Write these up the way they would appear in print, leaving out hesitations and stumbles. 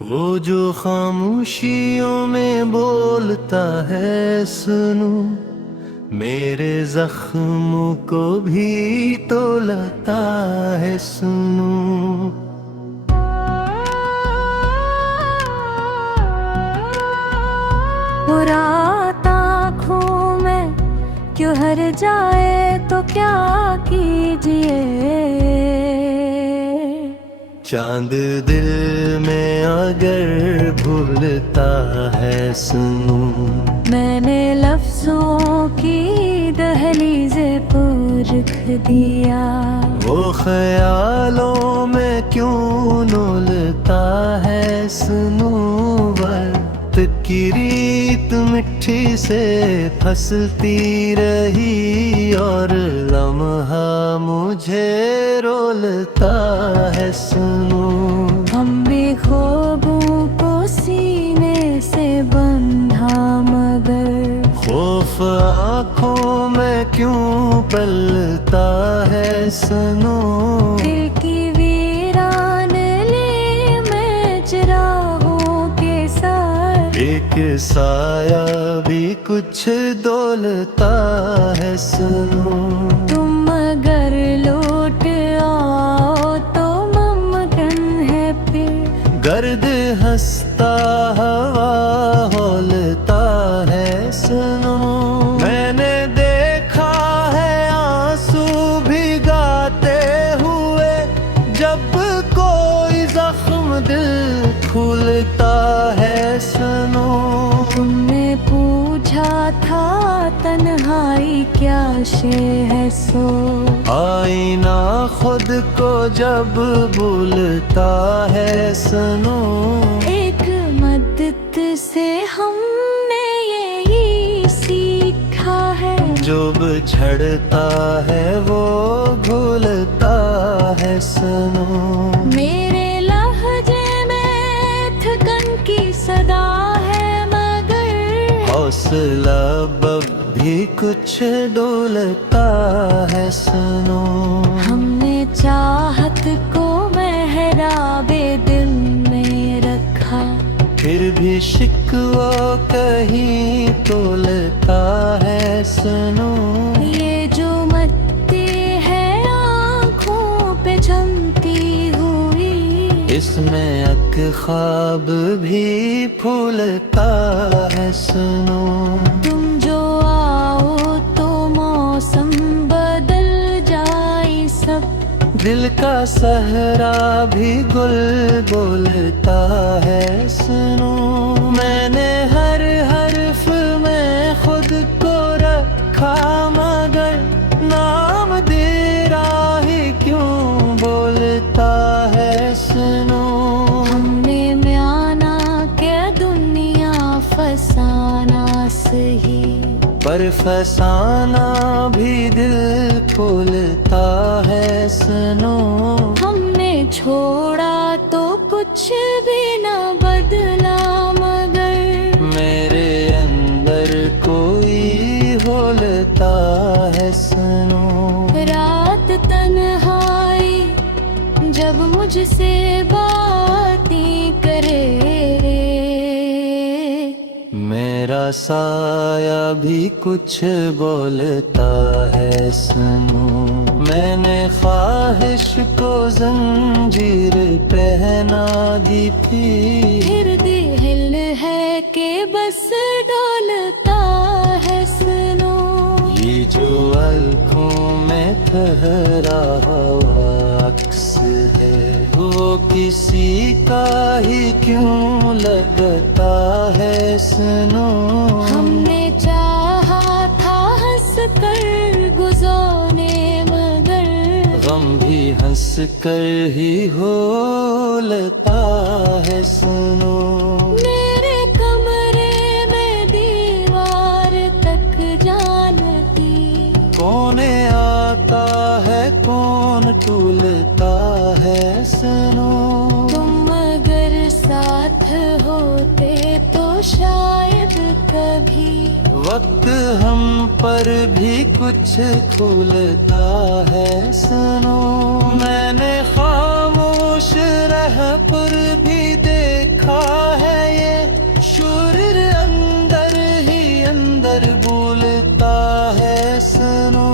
वो जो खामोशियों में बोलता है सुनूं, मेरे जख्म को भी तोलता है सुनूं। वो रात आँखों में क्यों हर जाए तो क्या कीजिए। चांद दिल में अगर भूलता है सुनूं, मैंने लफ्जों की दहलीज़े पर रख दिया। वो ख्यालों में क्यों डोलता है सुनूं। वक्त की रीत मिट्टी से फंसती रही और लम्हा मुझे रोलता है सुनूं। हम भी ख्वाबों को सीने से बंधा मगर खौफ आँखों में क्यों पलता है सुनूं। दिल की वीरान ले मैं चिरागों के साथ। एक साया भी कुछ डोलता है सुनूं। तुम अगर लौट आओ तो मुमकिन है फिर। गर्द हंसता हवा होलता है सुनूं। मैंने देखा है आंसू भिगाते हुए, जब कोई जख्म दिल खुलता है सुनूं। तुमने पूछा था तन्हाई क्या शे है सो। आईना खुद को जब भूलता है सुनूं। एक मदद से हमने यही सीखा है, जो बिछड़ता है वो भूलता है सुनूं। मेरे लहजे में थकन की सदा है मगर हौसला अब भी कुछ डोलता है सुनूं। हमने चाहत को मेहराबे दिल में रखा। फिर भी शिकवा कहीं तोलता है सुनूं। ये जो मत्ती है आँखों पे जमती हुई, इसमें अक ख्वाब भी फूलता है सुनूं। तुम जो आओ तो मौसम बदल जाए सब। दिल का सहरा भी गुल बोलता है सुनूं। मैंने हर हर्फ में खुद को रखा मगर नाम तेरा ही क्यों बोलता है सुनूं। हमने म्याना के दुनिया फसाना सही, पर फसाना भी दिल खोलता है सुनूं। हमने छोड़ा तो कुछ भी न बदला मगर मेरे अंदर कोई होलता है सुनूं। रात तन्हाई जब मुझसे बातें करे, मेरा साया भी कुछ बोलता है सुनूं। मैंने ख्वाहिश को जंजीर पहना दी थी, फिर दिल है कि बस डोलता है सुनो। ये जो आँखों में ठहरा हुआ अक्स है, वो किसी का ही क्यों लगता है सुनूं। हमने चाहा था हंस कर गुजारने मगर गम भी हंस कर ही होलता है सुनूं। मेरे कमरे में दीवार तक जानती, कौन आता है कौन टूलता है सुनूं। तुम अगर साथ होते तो शायद कभी वक्त हम पर भी कुछ खुलता है सुनूं। मैंने खामोश रह पर भी देखा लिखा है ये शूर अंदर ही अंदर बोलता है सुनो।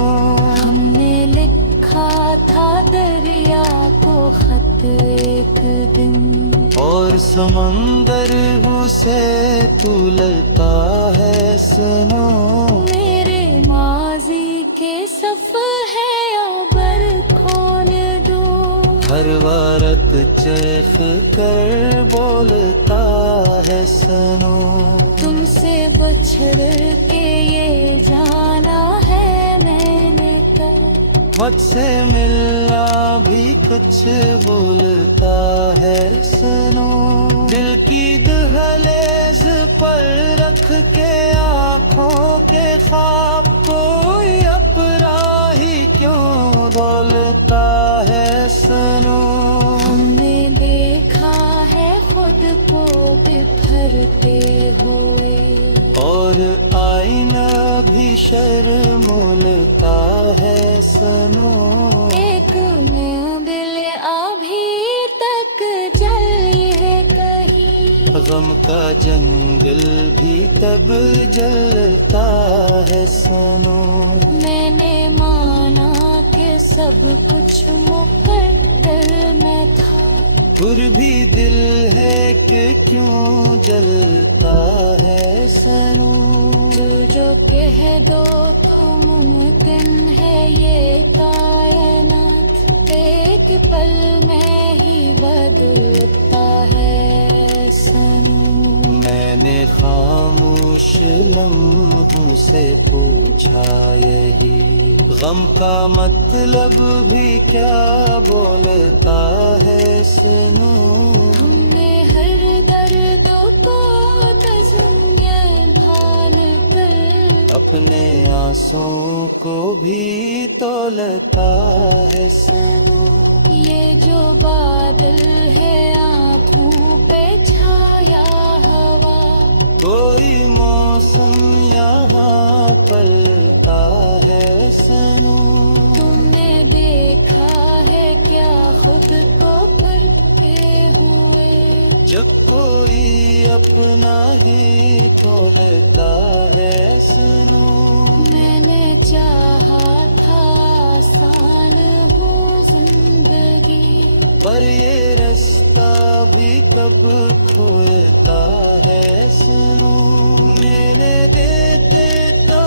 हमने लिखा था दरिया को खत एक दिन, और समंदर उसे तुलता है सुनो। मेरे माजी के सफ़हे अबर खोल दो, हर वारत चेख कर बोलता है सुनो। तुमसे बछड़ के ये जाना है मैंने कल, मुझसे मिलना भी कुछ बोलता है सुनो। दिल की दहलीज पर रख के आँखों के ख्वाब कोई अपराही क्यों बोलता है सुनो। हमने देखा है खुद को बिखरते हुए, और आईना भी शर्मोलता है सुनो। एक में दिल अभी तक जल है कहीं, गम का जंगल भी तब जलता है सुनो। मैंने माना कि सब कुछ मुकद्दर में था, फिर भी दिल है कि क्यों जलता है सुनो। जो कह दो तो मुमकिन है ये कायनात, एक पल में ही बदलता है सनू। मैंने खामोश लम्हों से पूछा यही, गम का मतलब भी क्या बोलता है सुनो। हमने हर दर्द को तज़म्य ढाल कर, अपने आंसुओं को भी तौलता है सुनो। ये जो बादल है आँखों पे छाया हवा, कोई मौसम यहाँ पलटा है सुनो। तुमने देखा है क्या खुद को करते हुए, जब कोई अपना ही तोलता है सुनो। मैंने चाहा था आसान हो जिंदगी, पर ये रास्ता भी कब खोलता है सुनो। मैंने देते तो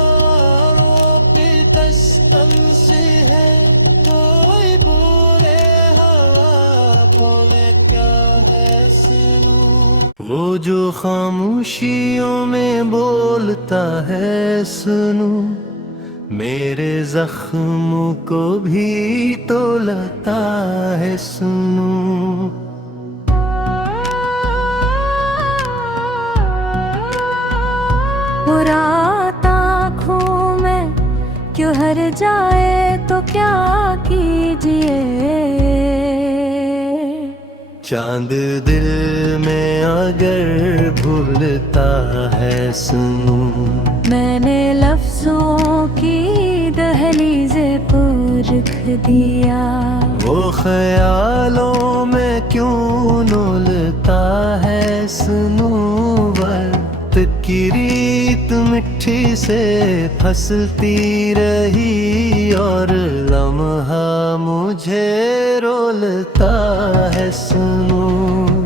फिर दस्तम से है, कोई बुरे हवा बोले क्या है सुनो। वो जो खामोशियों में बोलता है सुनो, मेरे जख्मों को भी तोलता है सुनो। रात आँखों में क्यों हर जाए तो क्या कीजिए, चांद दिल में अगर भूलता है सुनो। मैंने लफ्जों की दहलीज़े पर रख दिया, वो ख्यालों में क्यों नोलता है सुनो। वक्त की रीत मिट्टी से फंसती रही, और लम्हा मुझे रोलता है सुनो।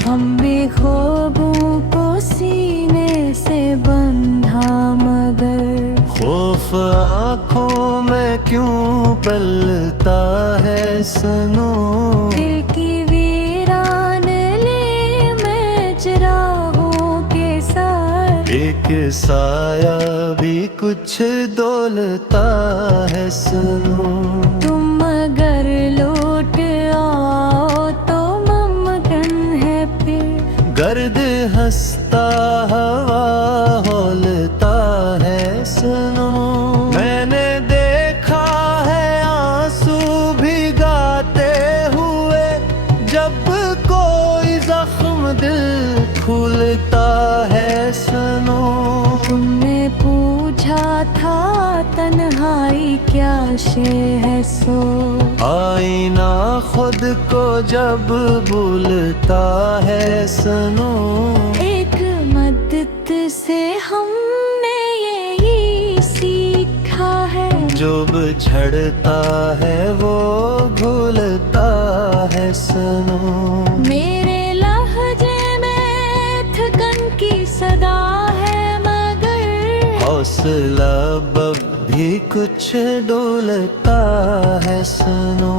हम भी ख्वाबों को सीने से बंधा, मगर खौफ आँखों में क्यों पलता है सुनो। दिल की वीरान ले मैं चिरागों के साथ, एक साया भी कुछ डोलता है सुनो। तुम अगर लौट आओ तो मुमकिन है फिर, गर्द हंसता हवा होलता है सुनो। मैंने देखा है आंसू भिगाते हुए, जब कोई जख्म दिल खुलता है सुनो। तुमने पूछा पूछा था तन्हाई क्या शे है सो। आईना खुद को जब भूलता है सुनो, एक मदद से हमने यही सीखा है, जो बिछड़ता है वो भूलता है सुनो। मेरे लहजे में थकन की सदा है मगर हौसला अब भी कुछ डोलता है सुनो।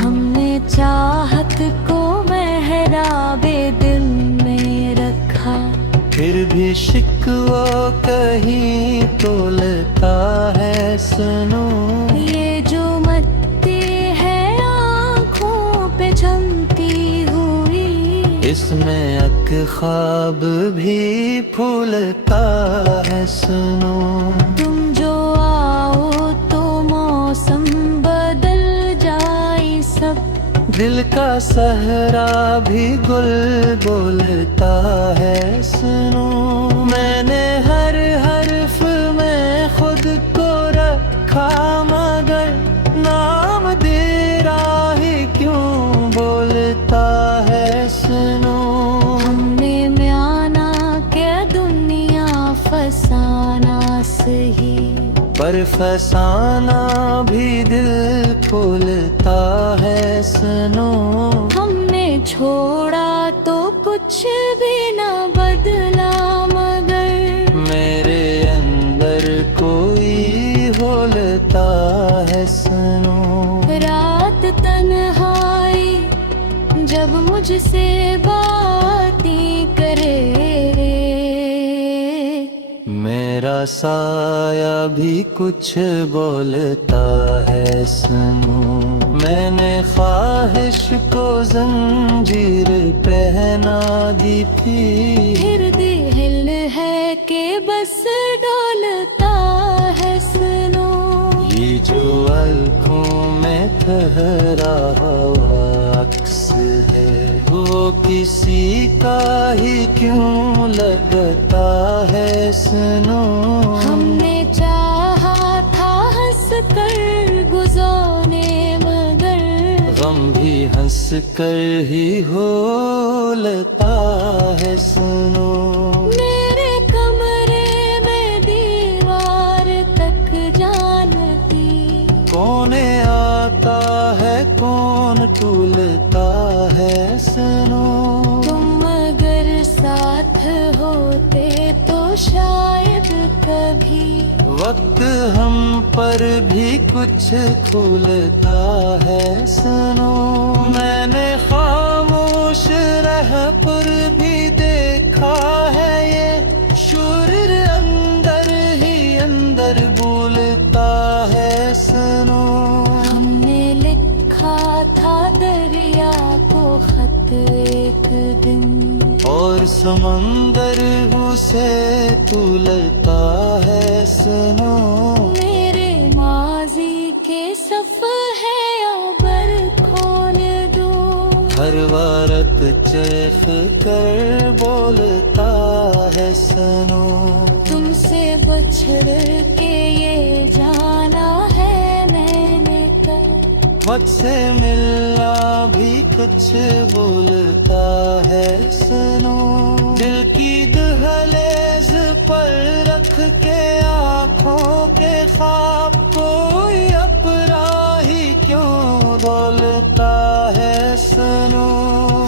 हमने चाहत को मेहराबे दिल में रखा, फिर भी शिकवा कहीं तोलता है सुनो। ये जो मत्ती है आँखों पे जमती हुई, इसमें अक ख्वाब भी फूलता है सुनो। तुम जो आओ तो मौसम बदल जाए सब, दिल का सहरा भी गुल बोलता है सुनो। मैंने हर हर्फ में खुद को रखा मगर नाम तेरा ही क्यों बोलता है सुनो। हमने म्याना के दुनिया फसाना सही, पर फसाना भी दिल खोलता है सुनो। हमने छोड़ा तो कुछ भी न बदला मगर मेरे अंदर कोई होलता है सुनो। रात तन्हाई जब मुझसे बातें करे, मेरा साया भी कुछ बोलता है सुनो। मैंने ख्वाहिश को जंजीर पहना दी थी, फिर दिल है कि बस डोलता है सुनो। ये जो आँखों में ठहरा हुआ अक्स है वो किसी का ही क्यों लगता है सुनो। हमने चाहा था हंस कर गुजारने मगर गम भी हंस कर ही होलता है सुनो। मेरे कमरे में दीवार तक जानती, कौन आता है कौन टूलता है सुनो। तुम अगर साथ होते तो शायद कभी वक्त हम पर भी कुछ खुलता है सुनो। मैंने खामोश रह पर भी देखा है ये शूर अंदर ही अंदर बोलता है सुनो। हमने लिखा था दरिया को खत एक दिन, और समंदर उसे तुलता है सुनो। मेरे माजी के सफ़हे अबर खोल दो, हर वारत चेख कर बोलता है सुनो। तुमसे बछड़ के ये जाना है मैंने कल, मुझसे मिलना भी कुछ बोलता है सुनो। दिल की दहलीज पर रख के आँखों के ख्वाब कोई अपना ही क्यों बोलता है सुनो।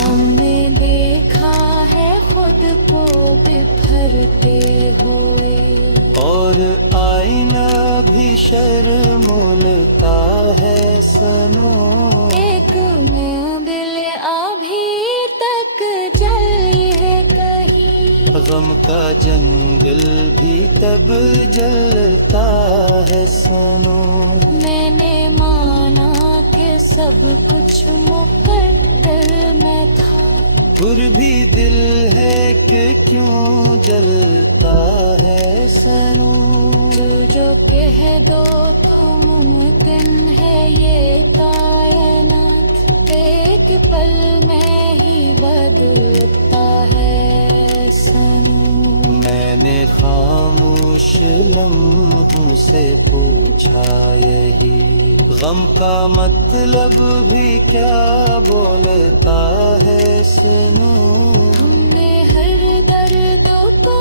हमने देखा है खुद को बिखरते हुए, और आईना भी शर्मोलता है सुनो। एक में दिल अभी तक जली है कहीं, गम का जंगल भी तब जलता है सुनो। मैंने माना कि सब कुछ मुकद्दर में था, फिर भी दिल है कि क्यों जलता है सनू। जो कह दो तो मुमकिन है ये कायनात, एक पल में ही बदलता है सनू। मैंने खामोश खामोश लम्हों से पूछा यही, गम का मतलब भी क्या बोलता है सुनो। हमने हर दर्द को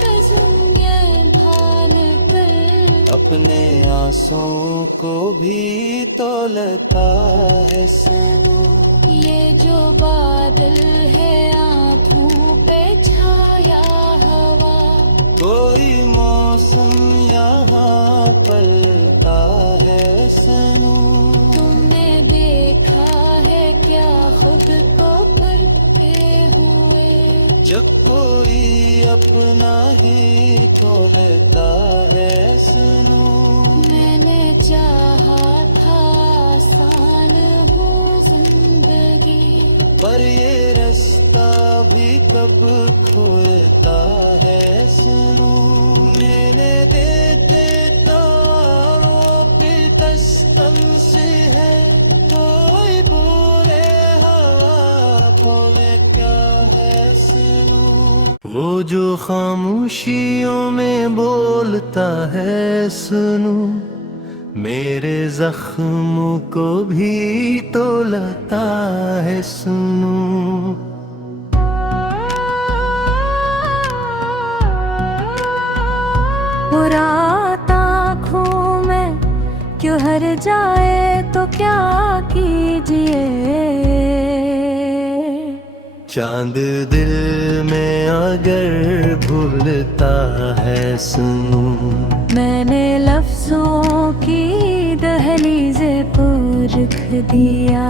तज़म्मे ढाल कर, अपने आंसुओं को भी तौलता है सुनो। ये जो बादल है आँखों पे छाया हवा, कोई मौसम यहाँ पलटा है सुनो। तुमने देखा है क्या खुद को करते हुए, जब कोई अपना ही तोलता है सुनो। मैंने चाहा था आसान हो जिंदगी, पर ये रास्ता भी कब खुलता है सुनो। मैंने देते तो वो पितस्तम से है, कोई बोले हवा बोले क्या है सुनो। वो जो खामोशियों में बोलता है सुनो, मेरे जख्मों को भी तौलता है सुनो। वो रात आँखों में क्यों हर जाए तो क्या कीजिए। चांद दिल में अगर भूलता है सुनो, मैंने लफ्जों की दहलीज़े पर रख दिया,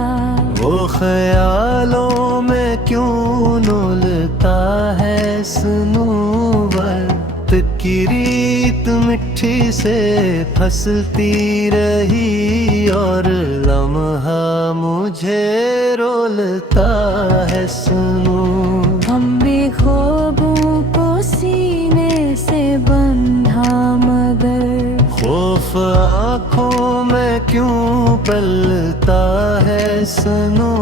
वो ख्यालों में क्यों डोलता है सुनो। वक्त की रीत मिट्टी से फंसती रही, और लम्हा मुझे रोलता है सुनो। हम भी ख्वाबों को सीने से बंधा, मगर खौफ आँखों में क्यों पलता है सुनो।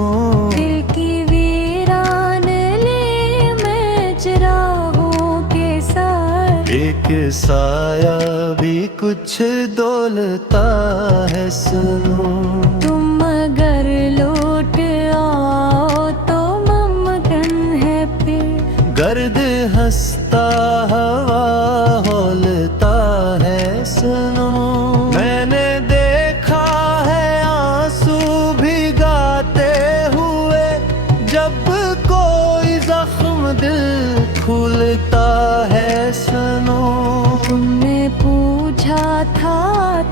दिल की वीरान ले मैं चिरागों के साथ, एक साया भी कुछ डोलता है सुनो। तुम अगर लौट आओ तो मुमकिन है फिर, गर्द हंसता हवा होलता है सुनो। मैंने देखा है आंसू भिगाते हुए, जब कोई जख्म दिल खुलता है सुनो। तुमने पूछा था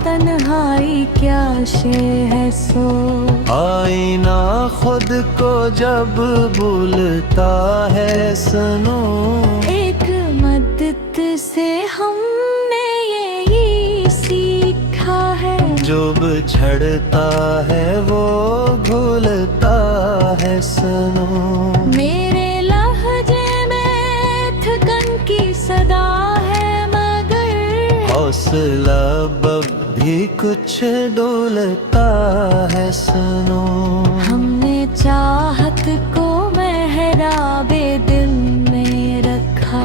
तन्हाई क्या शे है सो, आईना खुद को जब भूलता है सुनो। एक मदद से हमने यही सीखा है, जो बिछड़ता है वो भूलता है सुनो। मेरे लहजे में थकन की सदा है, मगर हौसला अब भी कुछ डोलता है सुनो। हमने चाहत को मेहराबे दिल में रखा,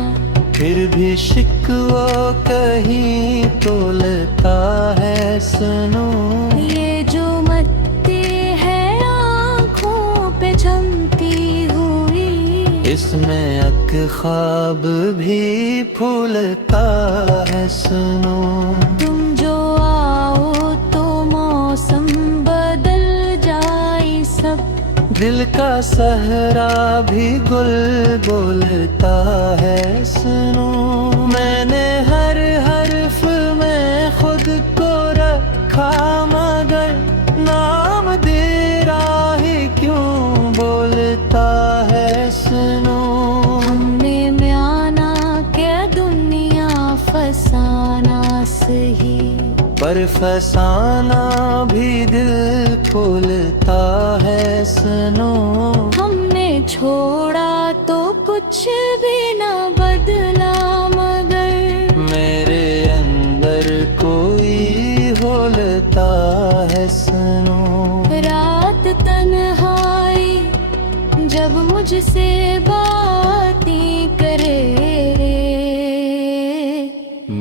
फिर भी शिकवा कहीं तोलता है सुनो। ये जो मत्ती है आँखों पे जमती हुई, इसमें अक ख्वाब भी फूलता है सुनो। तुम जो आओ तो मौसम बदल जाए सब, दिल का सहरा भी गुल बोलता है सुनो। मैंने हर हर्फ में खुद को रखा, मगर नाम तेरा ही क्यों बोलता है सुनो। हमने म्याना के दुनिया फसाना सही, पर फसाना भी दिल खोलता है सुनो। हमने छोड़ा तो कुछ भी न बदला, मगर मेरे अंदर कोई होलता है सुनो। रात तन्हाई जब मुझसे बातें करे,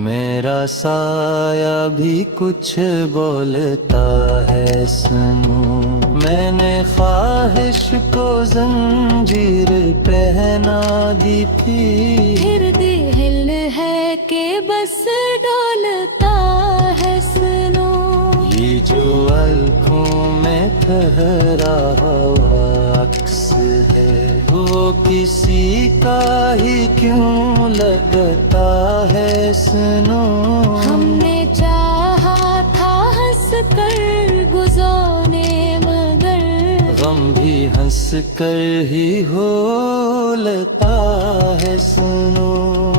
मैं साया भी कुछ बोलता है सुनो। मैंने ख्वाहिश को जंजीर पहना दी थी, फिर दिल है कि बस डोलता है सुनो। ये जो आँखों में ठहरा हुआ अक्स है, वो किसी का ही क्यों लगता है सुनो। हमने चाहा था हंस कर गुज़ारने, मगर गम भी हंस कर ही होलता है सुनो।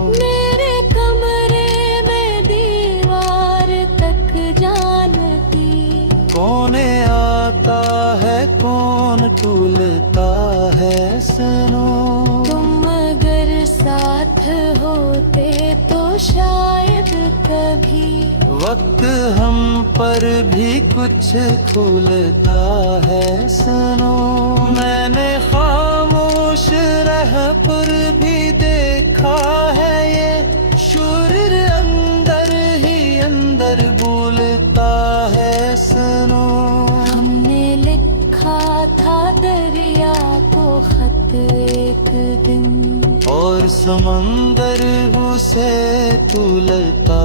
मेरे कमरे में दीवार तक जानती, कौन आता है कौन टूलता है सुनो। तुम अगर साथ होते तो शायद कभी वक्त हम पर भी कुछ खुलता है सुनो। मैंने खामोश रह पर भी देखा है ये शूर अंदर ही अंदर बोलता है सुनो। हमने लिखा था दरिया को खत एक दिन, और समंदर उसे तुलता